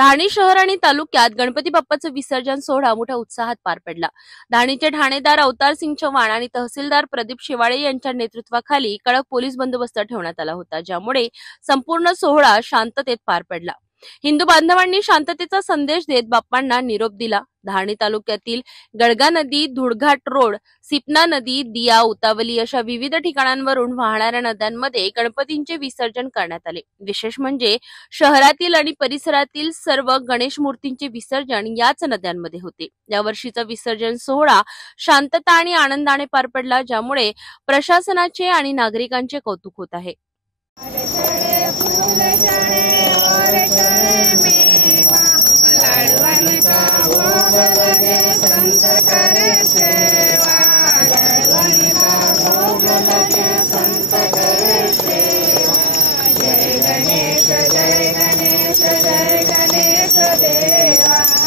धारणी शहर आणि तालुक्यात गणपती बाप्पाचं विसर्जन सोहळा मोठ्या उत्साहात पार पडला। धारणीचे ठाणेदार अवतार सिंग चव्हाण आणि तहसीलदार प्रदीप शेवाळे यांच्या नेतृत्वाखाली कडक पोलीस बंदोबस्त ठेवण्यात आला होता, ज्यामुळे संपूर्ण सोहळा शांततेत पार पडला। हिंदू बांधवांनी शांततेचा संदेश देत बाप्पांना निरोप दिला। धारणी तालुक्यातील गडगा नदी, धुळघाट रोड, सिपना नदी, दिया, उतावली अशा विविध ठिकाणांवरून वाहणाऱ्या नद्यांमध्ये गणपतींचे विसर्जन करण्यात आले। विशेष म्हणजे शहरातील आणि परिसरातील सर्व गणेश मूर्तींचे विसर्जन याच नद्यांमध्ये होते। यावर्षीचा विसर्जन सोहळा शांतता आणि आनंदाने पार पडला, ज्यामुळे प्रशासनाचे आणि नागरिकांचे कौतुक होत आहे। संत करे सेवा, संत करे सेवा। जय गणेश जय गणेश जय गणेश देवा।